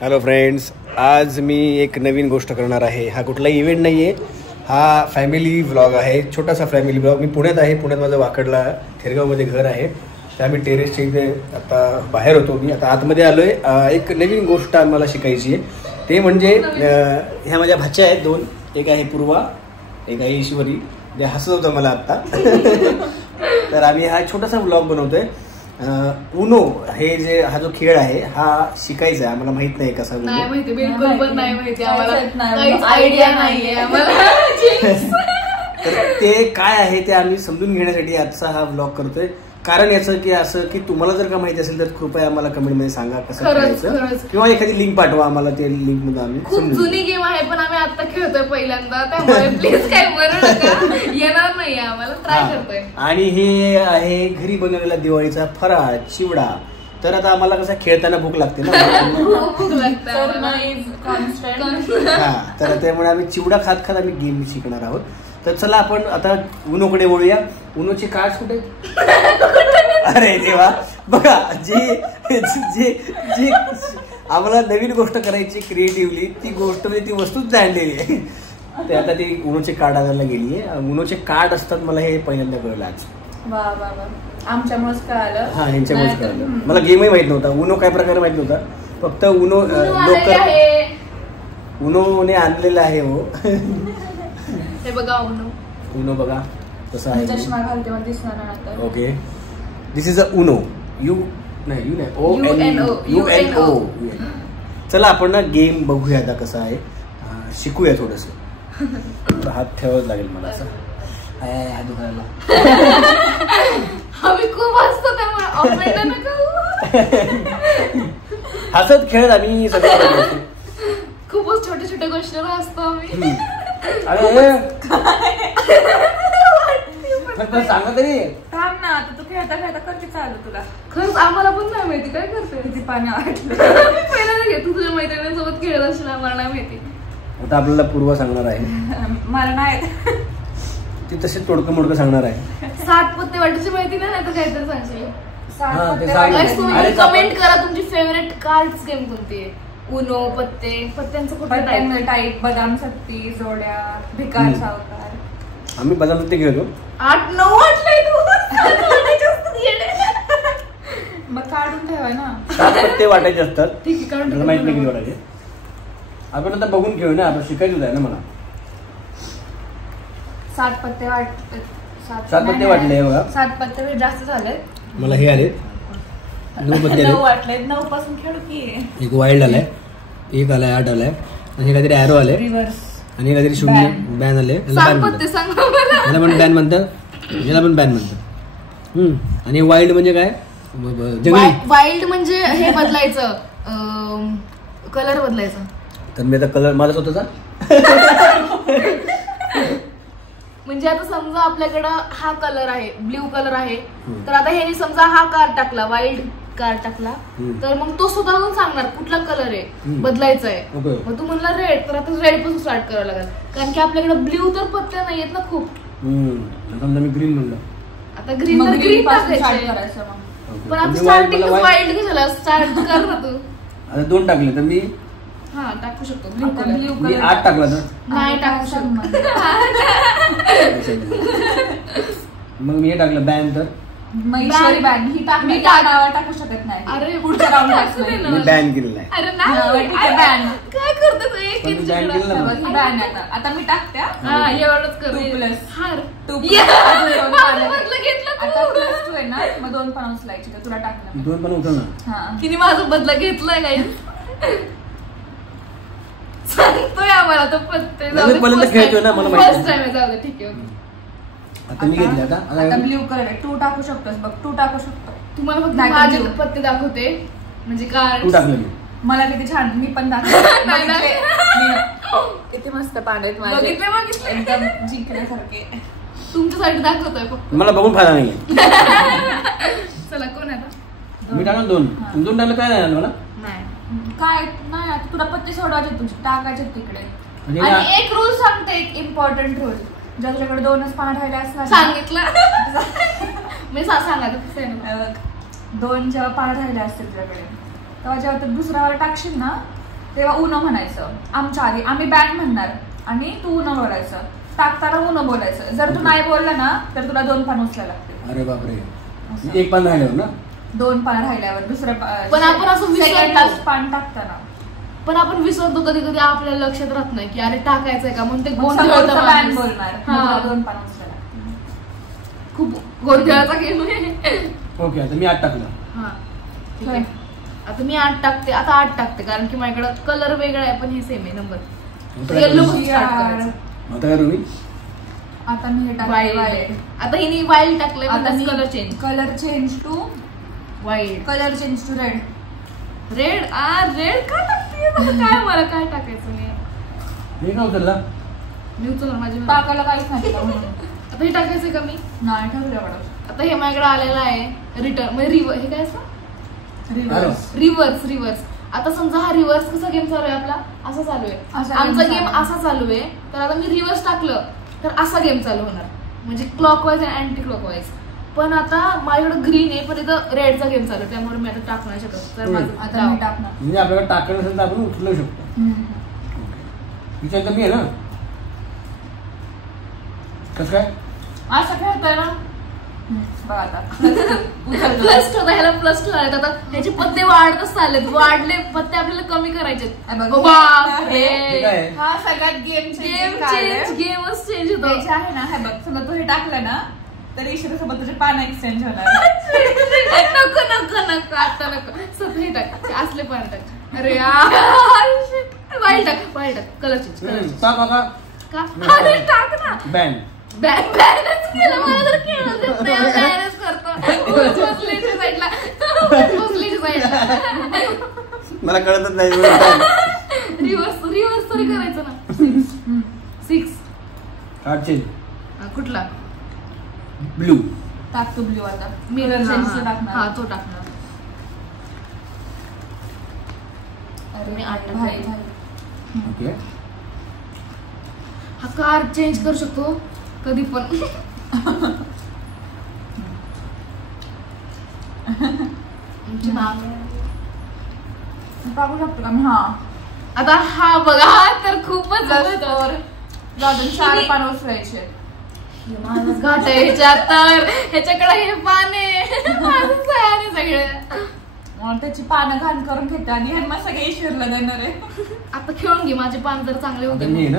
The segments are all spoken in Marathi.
हॅलो फ्रेंड्स, आज मी एक नवीन गोष्ट करणार आहे. हा कुठला इव्हेंट नाही आहे, हा फॅमिली व्लॉग आहे. छोटासा फॅमिली व्लॉग. मी पुण्यात आहे. पुण्यात माझं वाकडला थेरगावमध्ये घर आहे. त्या आम्ही टेरेसच्या इथे आता बाहेर होतो. मी आता आतमध्ये आलो आहे. एक नवीन गोष्ट आम्हाला शिकायची आहे. ते म्हणजे ह्या माझ्या भाच्या आहेत दोन. एक आहे पूर्वा, एक आहे ईश्वरी. जे हसत होतं मला आत्ता. तर आम्ही हा छोटासा व्लॉग बनवतोय. उनो हे जे हा जो खेळ आहे हा शिकायचा आहे. आम्हाला माहित नाही कसा नाही माहिती, बिलकुल पण नाही माहिती आम्हाला, काहीच आयडिया नाहीये आम्हाला. तर ते काय आहे ते आम्ही समजून घेण्यासाठी आजचा हा व्लॉग करतोय. कारण याचं की असं की तुम्हाला जर का माहिती असेल तर कृपया आम्हाला कमेंट मध्ये सांगा कसं खेळायचं, किंवा एखादी लिंक पाठवा आम्हाला. ते लिंक मध्ये आम्ही खूप जुनी गेम आहे पण आम्ही आता खेळतोय पहिल्यांदा, त्यामुळे प्लीज काय म्हणू नका, येणार नाही आम्हाला, ट्राय करतोय. आणि हे आहे घरी बनवलेला दिवाळीचा फराळ चिवडा. तर आता आम्हाला कसं खेळताना भूक लागते ना, भूक लागते. तर त्यामुळे आम्ही चिवडा खात खात आम्ही गेम शिकणार आहोत. तर चला आपण आता उनोकडे वळूया. उनोचे कार्ड्स कुठे? अरे देवा, बघा जी आम्हाला नवीन गोष्ट करायची क्रिएटिव्हली, ती गोष्ट म्हणजे ती वस्तूच जाणलेली आहे. ते आता ती उनोचे कार्ड आणायला गेली आहे. उनोचे कार्ड असतात, मला हे पहिल्यांदा कळलं आज. आमच्यामुळेच कळालं. हा, यांच्यामुळेच कळलं. मला गेमही माहित नव्हता. उनो काय प्रकार माहित नव्हता. फक्त उनो उनोने आणलेला आहे. हो, हे बघा उनो बघा कसं आहे. चष्मा घालते मला दिसणार नाही. Okay, this is a Uno. You नाही UNO. चला आपण ना गेम बघूया आता कसं आहे, शिकूया थोडस. हात ठेवावं लागेल मला असं. हात दुखायला आम्ही खूप हसतो त्यामुळे हसत खेळत आम्ही सगळं खूपच छोट्या छोट्या गोष्टीवर हसतो आम्ही. सांगा तरी थांब ना, आता तू खेळता खेळता करते चालू. तुला खरंच आम्हाला पण नाही माहिती काय करते. किती पाणी वाटलं. पहिल्यांदा घे, तू तुझ्या मैत्रिणींसोबत खेळत असेल, आम्हाला नाही माहिती. आता आपल्याला पूर्व सांगणार आहे. मला नाही, ती तशी तोडकं मोडकं सांगणार आहे. 7 पत्ते वाटायची माहिती नाही, तर काहीतरी सांगशील. तुम्ही कमेंट करा तुमची फेवरेट कार्ड्स गेम कोणती आहे. उनो, पत्त्यांचं कुठलं टाईप, बदाम सत्ती, जोड्या, भिकार सावकार. आम्ही बदाम सत्ती खेळतो. 8-9 वाटलंय तू. मग काढून ठेवा ना. 7 पत्ते वाटायचे असतात. ठीक आहे, काढून माहित नाही किती वाटायचे. आपण आता बघून खेळू ना, आपण शिकायचं आहे ना मला. 7 पत्ते 7 पत्ते वाटले बघा. 7 पत्ते जास्त झाले. मला हे आले 9 पत्ते 9 वाटले. 9 पासून खेळू की. एक वाईल्ड आलाय, एक आलाय, 8 आलाय, आणि काहीतरी ॲरो आले, रिव्हर्स, आणि काहीतरी शून्य बॅन आले. याला पण बॅन म्हणतात, याला पण बॅन म्हणतात. आणि वाईल्ड म्हणजे काय? वाईल्ड म्हणजे हे बदलायचं, कलर बदलायचा. तर मी आता कलर माझा स्वतःचा म्हणजे आता समजा आपल्याकडं हा कलर आहे, ब्ल्यू कलर आहे, तर आता हे समजा हा कार्ड टाकला, वाईल्ड कार्ड टाकला, तर मग तो स्वतःहून सांगणार कुठला कलर आहे, बदलायचा आहे. मग तू म्हणला रेड, तर आता रेड पासून स्टार्ट करावं लागेल, कारण की आपल्याकडे ब्ल्यू तर पत्ते नाही आहेत ना खूप. समजा मी ग्रीन म्हणलं, आता ग्रीन तर ग्रीन टाकायचं. पण आता स्टार्टिंग वाईल्ड कशाला स्टार्ट कर ना तू. आता 2 टाकले तर मी टाकू शकतो. मी 8 टाकला तर नाही टाकू शकतो. मग मी हे टाकलं बॅन, तर बॅन ही टाकू शकत नाही. अरे पुढच्या राऊंड मी बॅन केलेलं आहे. अरे नाही, काय करतो तू? एक बॅन आता मी टाकते. एवढंच करू. 2+2 आता +2 आहे ना, मग 2 पानं उचलायची. तुला टाकलं 2 पानं उचल ना. तिने माझा बदला घेतलाय काही सांगतोय आम्हाला तो पत्ते. खेळतोय ना, मला फर्स्ट टाइम आहे. जाऊ दे, ठीक आहे. आता मी घेतले. आता ब्ल्यू कलर आहे. 2 टाकू शकतोस बघ. 2 टाकू शकतो. तुम्हाला फक्त माझे पत्ते दाखवते, म्हणजे कार्ड. 2 टाकले मी. मला किती छान, मी पण दाखवते. किती मस्त पानं आहेत माझे, एकदम जिंकण्यासारखे. तुमच्यासाठी दाखवतोय फक्त, मला बघून फायदा नाही. चला, कोण आहे? मी टाकलं 2. 2 टाकलं काय नाही मला. काय नाही, आता तुला पत्ते सोडवायचे, तुझे टाकायचे तिकडे. आणि एक रूल सांगते, एक इम्पॉर्टंट रूल. ज्याच्याकडे 2च पानं राहिले असणार, सांगितलं मी सांगायचं. 2 जेव्हा पानं राहिले असतील तुझ्याकडे, तेव्हा जेव्हा तू दुसऱ्यावर टाकशील ना, तेव्हा उनो म्हणायचं. आमच्या आधी आम्ही बँड म्हणणार आणि तू उनो बोलायचं. टाकताना उनो बोलायचं. जर तू नाही बोलला ना तर तुला 2 पान उचलायला लागते. अरे बापरे. 1 पान राहिल्यावर ना? 2 पान राहिल्यावर दुसरं पण आपण असं सेकंड पान टाकताना पण आपण विसरतो कधी कधी आपल्याला लक्षात राहत नाही की अरे टाकायचंय का म्हणून ते बँड बोलणार. 2 पान उचलायला. खूप गोंधळाचा गेम आहे. ओके आता मी 8 टाकलं. हा ठीक आहे. आता मी 8 टाकते. आता 8 टाकते कारण की माझ्याकडे कलर वेगळा आहे पण हे सेम आहे नंबर. येलो आता काय तुम्ही? आता मी हे टाकले. आता हिने वाईल्ड टाकलंय. आता colour change to wild. Colour change to red. Red का टाकते? काय मला काय टाकायचं नाही. हे का उचलला? मी उचलणार माझी टाकायला काहीच नाही. आता हे टाकायचं का मी? नाही ठेवलं. आता हे माझ्याकडे आलेलं आहे रिटर्न म्हणजे हे काय असतं रिव्हर्स. आता समजा हा रिव्हर्स कसा गेम चालू आहे आपला असा चालू आहे. आमचा गेम असा चालू आहे तर आता मी रिव्हर्स टाकलं तर असा गेम चालू होणार म्हणजे क्लॉकवाईज आणि अँटी क्लॉकवाईज. पण आता माझ्याकडे ग्रीन आहे पण इथं रेडचा गेम चालू आहे त्यामुळे मी आता टाकू नाही शकत. तर आता मी टाकणार म्हणजे आपल्याला टाकलं नसेल तर आपण उचलू शकतो. विचार कमी आहे ना? कसं काय असं खेळतोय ना बघा आता. प्लस ठेवता ह्याला प्लस ठेवायला. आता ह्याचे पत्ते वाढतच चाललेत. वाढले पत्ते आपल्याला कमी करायचे. हा सगळ्यात गेमच चेंज होतो आहे ना. हे बघ समजा तू हे टाकलं ना तर ईश्वरासोबत तुझे पान एक्सचेंज होणार. नको आता नको. हे टाक असले पान टाक. अरे वाईल्ड टाक कलर चेंज का टाक ना. बँड बॅनच केलं. मला तर खेळून देत नाही. बॅनच करतो मला कळतच नाही. रिव्हर्स तरी करायचं ना. 6 कार्ड चेंज. कुठला? ब्लू. टाकतो ब्लू. आता मी टाकणार. हा तो टाकणार. मी 8 टाकणार. ओके. हा कार्ड चेंज करू शकतो कधी पण. टाकू शकतो का मी? हा आता हा बघा तर खूपच 4 पान उचलायचे. घाट आहे ह्याच्यात तर ह्याच्याकडे हे पाने सगळे त्याची पानं घाण करून घेते आणि हे मग सगळे ईश्वरला देणार आहे. आता खेळून घे माझे पान जर चांगले होते. मी ना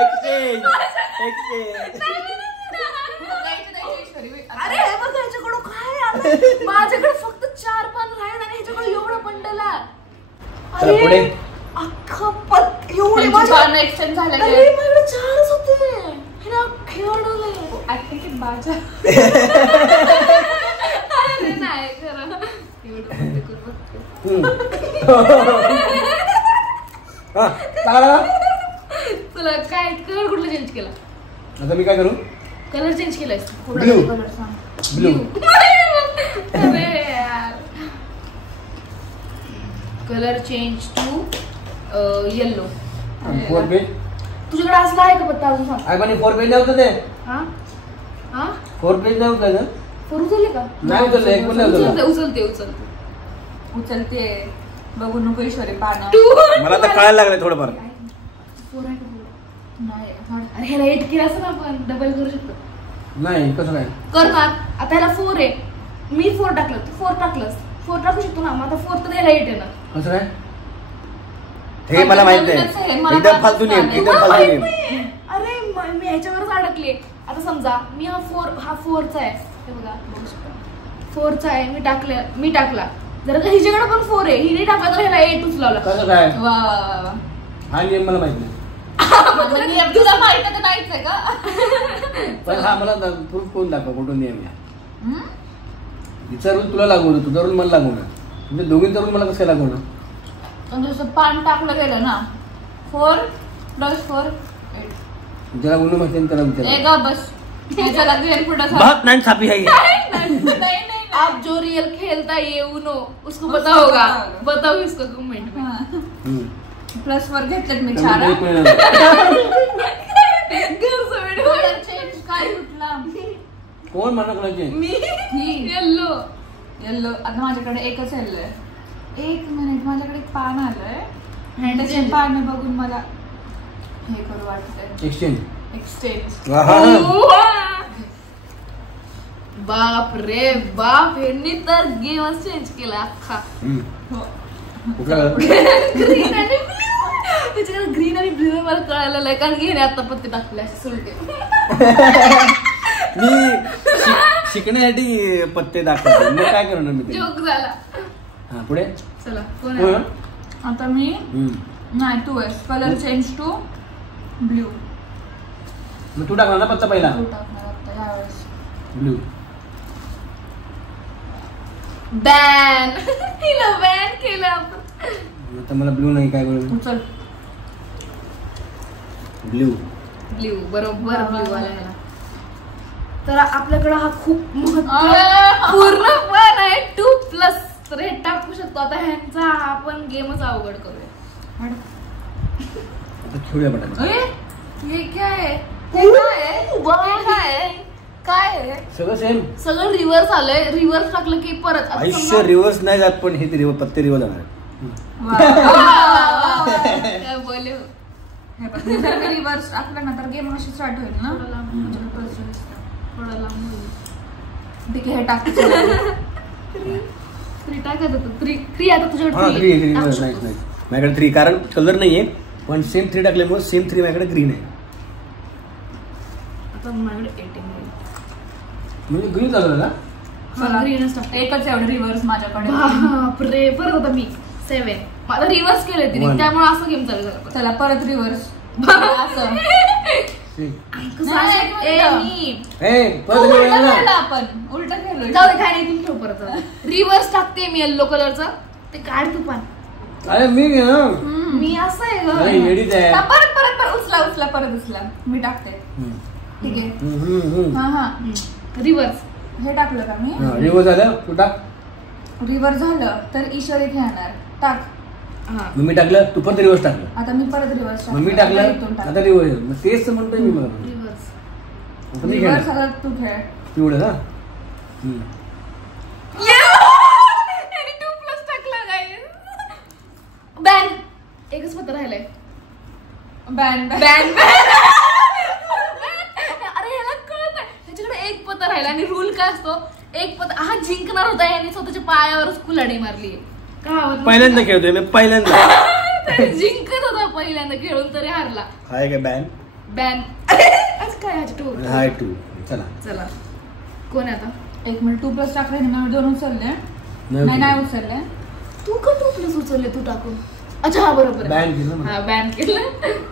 एक्सचेंज. अरे ह्याच्याकडं काय माझ्याकडे फक्त 4 पान राहील आणि ह्याच्याकडे एवढा बंडल आहे. पुढे अख्खा पत एवढे पान एक्सचेंज झाले. माझ्याकडे 4च होते. खेळवलं बाजा. अरे नाही खरं तुला काय कलर कुठला चेंज केला? आता मी काय करू? कलर चेंज केलाय. ब्लू. ब्लू. अरे यार. Colour change to yellow. 4 page. तुझ्याकडे असला आहे का पत्ता अजून सांग. आई पण 4 पेज नव्हतं ते. हा 4 पेज नव्हतं ना? 4 उचलले का? नाही उचलले. एक पण उचलते. बघू नको ईश्वरी पान. मला तर कळायला लागलं थोडंफार. 4 आहे का? नाही. अरे ह्याला 8 केलं असं ना आपण डबल करू शकतो. नाही कसं काय कर ना. आता ह्याला 4 आहे. मी 4 टाकलं तू 4 टाकलंस. 4 टाकू शकतो ना. मग आता 4 तर ह्याला 8 आहे ना. कसं काय? हे मला माहित नाही. एकदम फालतू नियम. अरे मी ह्याच्यावरच अडकले. आता समजा मी हा 4चा आहे. हे बघा 4चा आहे. मी टाकला. जर हिच्याकडे पण 4 आहे. हिने टाकला तर ह्याला 8 उचलावला. कसं काय? वा हा नियम मला माहित नाही. तुला माहित आहे नाहीच आहे का? पण हा मला प्रूफ करून दाखव कुठून नियम आहे. हिचा रूल तुला लागू होतं. तुझा रूल मला लागू होणार. म्हणजे दोघींचा रूल मला कसं लागू होणार? जसं पान टाकलं गेलं ना 4 + 4 8. ज्याला गुन्हा माहिती आहे त्याला विचार. एक बस ह्याच्याला ग्रेन पुढे बहुत नाइन छापी है नहीं आप जो रियल खेलता है उनो उसको पता होगा. बताओ इसको कमेंट में. +4 घेतलेत मी 4. घरचा व्हिडिओ चेंज काय कुठला कोण मला कळायचे मी येल्लो. येल्लो. आता माझ्याकडे एकच येल्लो आहे. एक मिनिट, माझ्याकडे एक पान आलंय. त्याचे पान बघून मला हे करू वाटतंय. एक्सचेंज. बाप रे बाप, यांनी तर गेम चेंज केला अख्खा. ग्रीन आणि ब्ल्यू. त्याच्याकडे ग्रीन आणि ब्ल्यू मला कळालेलं आहे, कारण की हे आता पत्ते टाकले असे सुलटे. मी शिकण्यासाठी पत्ते दाखवतो, मग काय करणार मी? जोक झाला. हा पुढे चला कोण आहे? आता मी नाही, तू आहेस. Colour change to blue. मग तू टाकणार ना पत्ता पहिला? तू टाकणार आता यावेळेस. ब्ल्यू. बॅन. हिला बॅन केलं आपण. आता मला ब्ल्यू नाही, काय करू? उचल. ब्ल्यू. ब्ल्यू बरोबर, ब्ल्यू आला. तर आपल्याकडे हा खूप पूर्ण पण आहे 2+. तर हे टाकू शकतो. आता ह्यांचा आपण गेमच अवघड करूया. आता खेळूया पटापट. हे काय आहे? हे काय आहे? काय आहे? सगळं सेम. सगळं रिव्हर्स आलंय. रिव्हर्स टाकलं की परत आयुष्य रिव्हर्स नाही जात, पण हे पत्ते रिव्हर्स जाणार. काय बोले. रिव्हर्स टाकलं ना तर गेम अशी स्टार्ट होईल ना. थोडं लांब ठीक आहे, हे टाक. 3 टाकत होतो. 3 आता तुझ्याकडे माझ्याकडे 3, कारण कलर नाहीये, पण सेम 3 टाकल्यामुळे सेम 3 माझ्याकडे ग्रीन आहे. आता माझ्याकडे 18 म्हणजे ग्रीन झालं ना. ग्रीनच टाक. एकच एवढं रिव्हर्स माझ्याकडे. बापरे, परत होता मी 7. मला रिव्हर्स केलं तिने, त्यामुळे असं गेम चालू झाला. चला परत रिव्हर्स. असं आपण उलट केलं. जाऊ दे, काय नाही, तुम्ही ठेव परत. रिव्हर्स टाकते मी येल्लो कलरचं. ते काढ तू पण. अरे मी मी असं आहे ग. परत परत परत उचला परत उचला. मी टाकते. ठीक आहे. हा रिव्हर्स. हे टाकलं का मी? रिव्हर्स झालं. तू टाक. रिव्हर्स झालं तर ईश्वर इथे येणार. टाक. मी टाकलं, तू पण रिव्हर्स टाकलं. आता मी परत रिव्हर्स मग मी टाकलं, आता रिव्हर्स. मग तेच म्हणतोय मी. मला रिव्हर्स आता तू खेळ. पिवळं ना. 2+ टाकला काय. बॅन. एकच पत्र राहिलंय. बॅन. अरे ह्याला कळत नाही. ह्याच्याकडे एक पत्र राहिला आणि रूल काय असतो, एक पत्र हा जिंकणार होता. याने स्वतःच्या पायावरच कुलाडी मारली. पहिल्यांदा खेळतोय मी, पहिल्यांदा. जिंकत होता पहिल्यांदा खेळून, तरी हारला. हाय काय बॅन. काय 2. चला कोण आहे आता? 1 मिनिट. 2+ टाकले ना. 2 उचलले. नाही उचलले. तू का 2+ उचलले? तू टाकून. अच्छा हा बरोबर. बॅन केलं. हा बॅन केलं.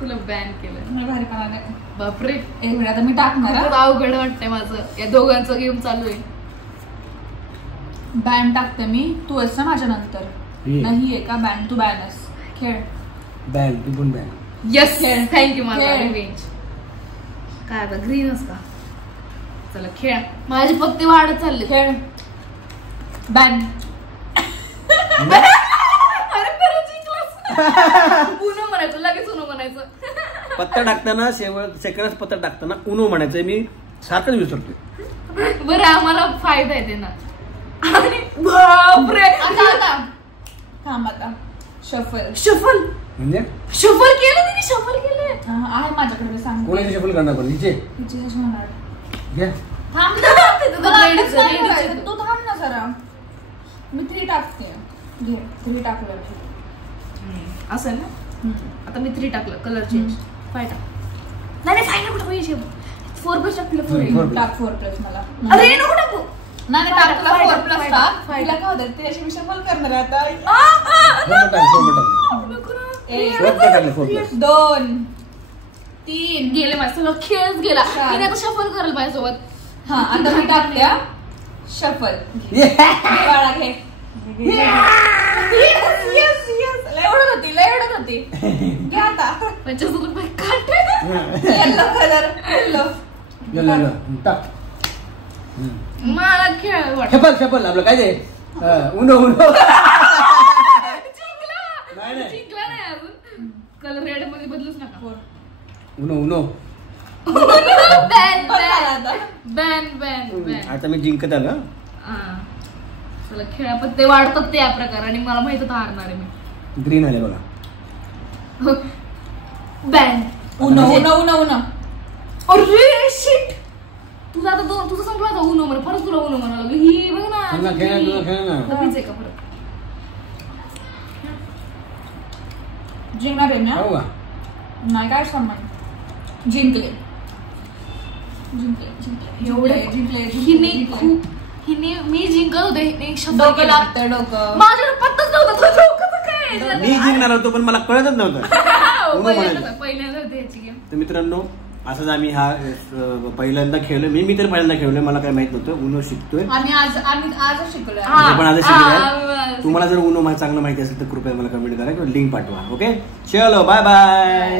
तुला बॅन केलं. भारी पण आलं. बापरे. 1 मिनिट. आता मी टाकणार. अवघड वाटतंय माझं. या दोघांचं गेम चालू आहे. बॅन टाकते मी. तू आहेस ना माझ्या नंतर. नाही आहे का बॅन? तू बॅन आहेस. खेळ. बॅन. तू पण बॅन. येस. थँक्यू. माझा रिवेंज. काय आता ग्रीनच का? चला खेळ. माझे पत्ते वाढत चालले. खेळ. बॅन. अरे परत जिंकलास. उनो म्हणायचं, लगेच उनो म्हणायचं. पत्ता टाकताना सेकंडच पत्ता टाकताना उनो म्हणायचं. मी सारखंच विसरतोय. बरं आम्हाला फायदा आहे ना. बापरे. आता थांब. आता शफल म्हणजे शफल केलं तिने. शफल केलंय. आहे माझ्याकडे. सांग कोणाची शफल करणार पण हिचे होणार. घ्या. थांब तू थांब ना जरा. मी 3 टाकते. घे. 3 टाकलं. असं ना. आता मी 3 टाकलं. Colour change. 5 टाक. नाही 5 नको टाकू. 4+ टाकलं. 4 टाक. 4+ मला. अरे नको टाकू. नाही टाकला. 4+ टाक. तिला काय होतं, ती अशी शफल करणार आता. 2 3 गेले माझं सगळं खेळच गेला. तिने आता शफल करेल माझ्यासोबत. हा आता मी टाकत्या शफल. बाळा घे. लय उडत होती. घे आता. 25 रुपये काटे. Yellow colour. येल्लो टाक. मला खेळ वाटत. शफल आपलं काय ते उनो. जिंकला नाही अजून. कलर रेड मध्ये बदलूच नका. Uno. Ban ban ban ban. आता मी जिंकत आलो. चला खेळापत्ते वाढतात ते या प्रकाराने, मला माहित होतं हारणार आहे मी. ग्रीन आले बघा. Ban. Uno Uno Uno Uno. अरे शिट, तुझा आता तुझं संपला होता उनो म्हणून, परत तुला उनो म्हणावं लागलं. ही बघ ना, लगेच आहे का परत. जिंकणार आहे हो ना? का? नाही काय सन्मान. जिंकले जिंकले जिंकले एवढे जिंकले हिने खूप हिने मी जिंकत होते. हिने शब्द डोकं केला. लागतं डोकं. माझ्याकडे पत्ताच नव्हता. तुझं डोकं काय? मी जिंकणार होतो पण मला कळतच नव्हतं. पहिल्यांदा होते याची गेम. तर मित्रांनो, असंच आम्ही हा पहिल्यांदा खेळलो. मी तर पहिल्यांदा खेळलोय, मला काय माहित नव्हतं. उनो शिकतोय. आम्ही आजच शिकलोय. पण आज शिकलोय. तुम्हाला जर उनो चांगलं माहिती असेल तर कृपया मला कमेंट करा किंवा लिंक पाठवा. ओके, चलो बाय बाय.